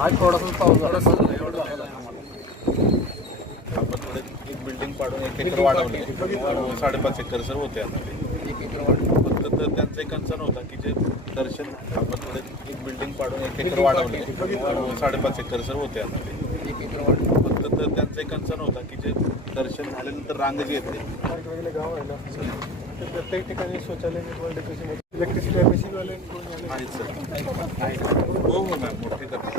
आज थोडासा पाऊस झाला आपण थोडे एक बिल्डिंग पाडून एक एकर वाढवले साडेपाच एकर सर होते आता. एक एकर फक्त तर त्यांचा एक कन्सर्न होता की जे दर्शन आपण थोडे एक बिल्डिंग पाडून एक एकर वाढवले साडेपाच एकर सर होते आता ते. एक एकर फक्त तर त्यांचा एक कन्सर्न होता की जे दर्शन झाल्यानंतर रांग जी येते वेगवेगळे गाव आहे प्रत्येक ठिकाणी शौचालय इलेक्ट्रिसिटी आहेत सर हो हो मॅम मोठे करते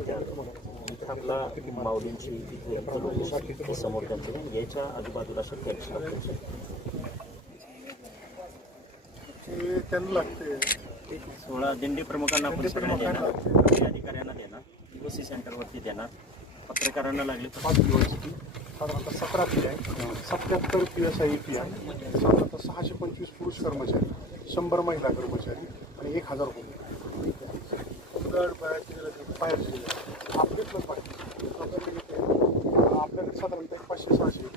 इथं आपला माऊलींची समोर त्यांचे याच्या आजूबाजूला शक्य त्यांना लागते. सोळा दिंडी प्रमुखांना अधिकाऱ्यांना देणार. ओसी सेंटरवरती देणार. पत्रकारांना लागले तर पाच दिवसची साधारणतः सतरा पी आहे सत्याहत्तर पी एस आय पी आहे साधारणतः सहाशे पंचवीस पुरुष कर्मचारी शंभर महिला कर्मचारी आणि एक हजार रुपये गड बाहेरचे आपल्याकडे किती आहे? आपल्याकडे साधारणतः एक पाचशे सहाशे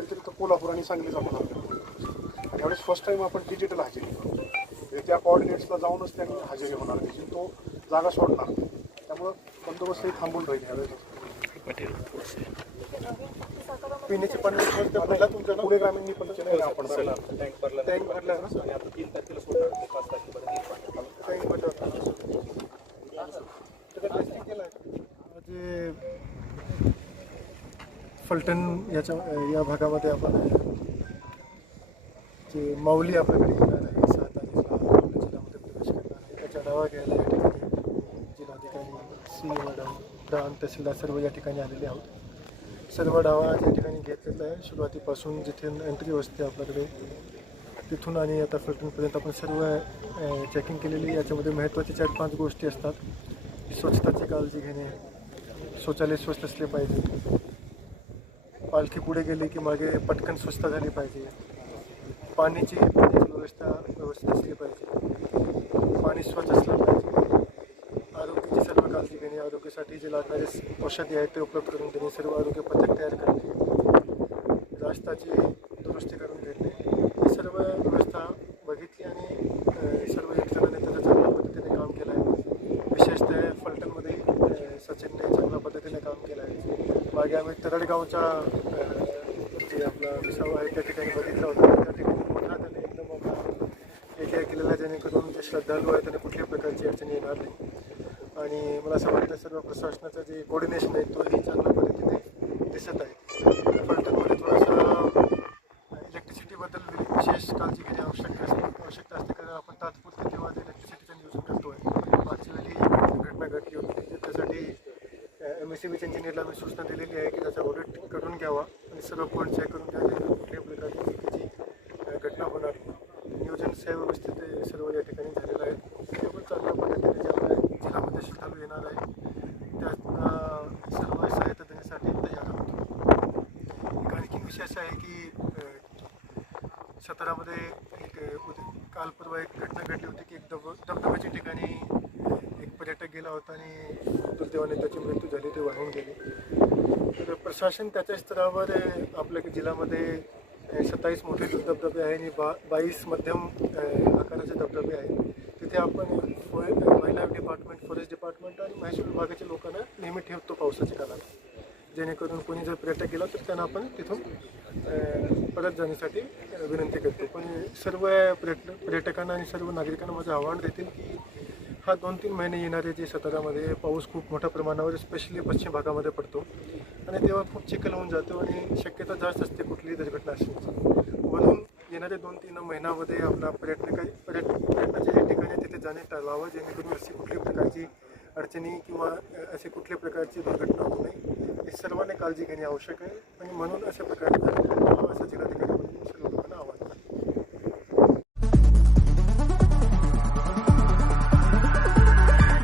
तिथं कोल्हापूर आणि सांगलीच आपण आपल्याकडे यावेळेस फर्स्ट टाइम आपण डिजिटल हजेरी त्या कोऑर्डिनेट्सला जाऊनच त्यांनी हजेरी होणार त्याची तो जागा सोडणार. त्यामुळं बंदोबस्तही थांबून राहील यावेळेस पिण्याचे पाणी तुमच्या पुणे ग्रामीण पण टँक भरला टँक भरला ना तीन तारखेला सोडणार पाच तारखेपर्यंत टँक भरला टेस्टिंग केलं जे फलटण याच्या या भागामध्ये आपण जे माऊली आपल्याकडे येणार आहे सात आणि जिल्ह्यामध्ये प्रवेश करणार आहे. त्याच्या डावा घ्यायला या ठिकाणी. जिल्हाधिकारी सी मॅडम प्रांत तहसीलदार सर्व या ठिकाणी आलेले आहोत. सर्व डावा या ठिकाणी घेतलेला आहे. सुरुवातीपासून जिथे एंट्री असते आपल्याकडे तिथून आणि आता फलटणपर्यंत आपण सर्व चेकिंग केलेली याच्यामध्ये महत्त्वाच्या चार पाच गोष्टी असतात. स्वच्छताची काळजी घेणे शौचालय स्वच्छ असले पाहिजे. पालखी पुढे गेली की मागे पटकन स्वच्छता झाली पाहिजे. पाण्याची पाण्याची व्यवस्था व्यवस्थित असली पाहिजे. पाणी स्वच्छ असलं पाहिजे. आरोग्याची सर्व काळजी घेणे आरोग्यासाठी जे लागणारे औषधी आहेत ते उपलब्ध करून देणे सर्व आरोग्य पथक तयार करणे राष्ट्राची दुरुस्ती करून घेणे ही सर्व व्यवस्था बघितली आणि अ, सर्व यंत्रणांनी त्याचं चांगल्या पद्धतीने काम केलं आहे विशेषतः फलटणमध्ये अ, सचिनने चांगल्या पद्धतीने काम केलं आहे मागे आम्ही तरडगावच्या जे आपला विसावा आहे त्या ठिकाणी बघितला होता. त्या ठिकाणी मोठा त्याने एकदम आपला एरिया केलेला आहे, जेणेकरून जे श्रद्धाळू आहे त्यांना कुठल्याही प्रकारची अडचणी येणार नाही. आणि मला असं वाटतं सर्व प्रशासनाचं जे कोऑर्डिनेशन आहे तोही चांगल्या पद्धतीने दिसत आहे. फलटणमध्ये थोडासा इलेक्ट्रिसिटीबद्दल विशेष काळजी घेणे आवश्यक असते आवश्यकता असते. कारण आपण तात्पुरते तेव्हा ते इलेक्ट्रिसिटीचा यूज करतो आहे मागच्या वेळी एक घटना घडली होती त्यासाठी एम सी इंजिनियरला मी सूचना दिलेली आहे की त्याचा ऑडिट करून घ्यावा आणि सर्व पॉईंट चेक करून घ्या कुठल्या प्रकारची चुकीची घटना होणार नियोजन नियोजन व्यवस्थित सर्व या ठिकाणी झालेलं आहे. ते पण चांगल्या पद्धतीने ज्यामुळे जिल्ह्यामध्ये श्रद्धालू येणार आहे. त्यांना सर्व सहायता देण्यासाठी तयार आहोत. आणखी विषय असा आहे की अ, सातारामध्ये एक उद- काल परवा एक घटना घडली होती की एक धब धबधब्याच्या ठिकाणी पर्यटक गेला होता आणि दुर्दैवाने त्याची मृत्यू झाली ते वाहून गेले. तर प्रशासन त्याच्या स्तरावर आपल्या जिल्ह्यामध्ये सत्तावीस मोठे धबधबे आहे आणि बा बावीस मध्यम आकाराचे धबधबे आहेत तिथे आपण वाईल्ड महिला डिपार्टमेंट फॉरेस्ट डिपार्टमेंट आणि महसूल विभागाच्या लोकांना नेहमी ठेवतो पावसाच्या काळात. जेणेकरून कोणी जर पर्यटक गेला तर त्यांना आपण तिथून परत जाण्यासाठी विनंती करतो. पण सर्व पर्यट पर्यटकांना आणि सर्व नागरिकांना माझं आव्हान देतील की हा दोन तीन महिने येणारे जे सतारामध्ये पाऊस खूप मोठ्या प्रमाणावर स्पेशली पश्चिम भागामध्ये पडतो. आणि तेव्हा खूप चिखल होऊन जातो आणि शक्यता जास्त असते कुठलीही दुर्घटना असेल म्हणून येणाऱ्या दोन तीन महिन्यामध्ये आपला पर्यटन पर्यट पर्यटनाच्या ठिकाणी तिथे जाणे टाळावं जेणेकरून अशी कुठल्याही प्रकारची अडचणी किंवा असे कुठल्याही प्रकारची दुर्घटना होऊ नये. हे सर्वांनी काळजी घेणे आवश्यक आहे आणि म्हणून अशा प्रकारे असं जिल्हाधिकारी म्हणून